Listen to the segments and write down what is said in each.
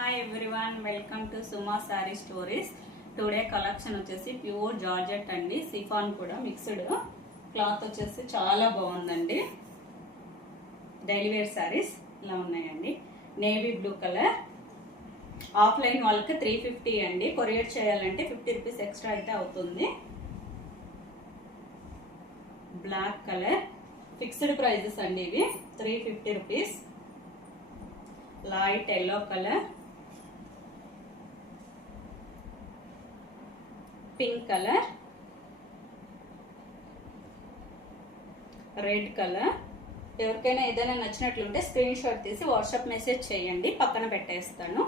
Hi everyone, welcome to Suma sorry stories. Today collection వచ్చేసి pure georgette అండి, chiffon కూడా mixed. Cloth వచ్చేసి చాలా బాగుందండి. డైలీ వేర్ సారీస్ ఇలా ఉన్నాయండి. Navy blue colour. ఆఫ్లైన్ వాళ్ళకి 350 అండి. కొరియర్ చేయాలంటే 50 రూపీస్ ఎక్స్ట్రా అయితే అవుతుంది. బ్లాక్ కలర్ ఫిక్స్డ్ ప్రైజెస్ అండి, ఇవి 350 rupees. Light yellow colour, pink colour, red colour. ఎవరికైనా ఏదైనా నచ్చినట్లుంటే స్క్రీన్ షాట్ తీసి వాట్సాప్ మెసేజ్ చేయండి, పక్కన పెట్టేస్తాను.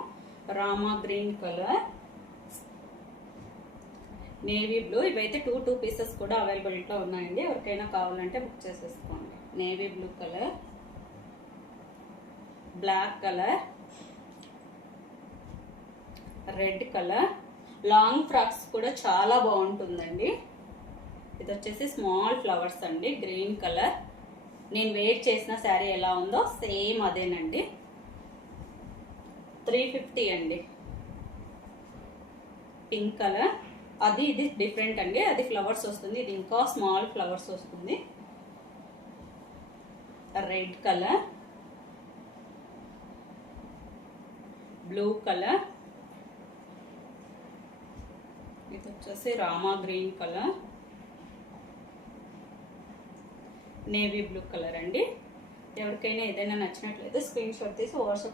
Rama green colour, navy blue. ఇవైతే టూ పీసెస్ కూడా అవైలబిలిటీలో ఉన్నాయండి. ఎవరికైనా కావాలంటే బుక్ చేసేసుకోండి. Navy blue colour, black colour, red colour. Long frocks కూడా చాలా బాగుంటుందండి. ఇది వచ్చేసి స్మాల్ ఫ్లవర్స్ అండి, గ్రీన్ కలర్. నేను వేర్ చేసిన శారీ ఎలా ఉందో సేమ్ అదేనండి. 350 అండి. పింక్ కలర్, అది ఇది డిఫరెంట్ అండి. అది ఫ్లవర్స్ వస్తుంది, ఇది ఇంకా స్మాల్ ఫ్లవర్స్ వస్తుంది. రెడ్ కలర్, బ్లూ కలర్, ఇది వచ్చేసి Rama green colour, navy blue colour అండి. ఎవరికైనా ఏదైనా నచ్చినట్లయితే స్క్రీన్ షాట్ తీసి వాట్సాప్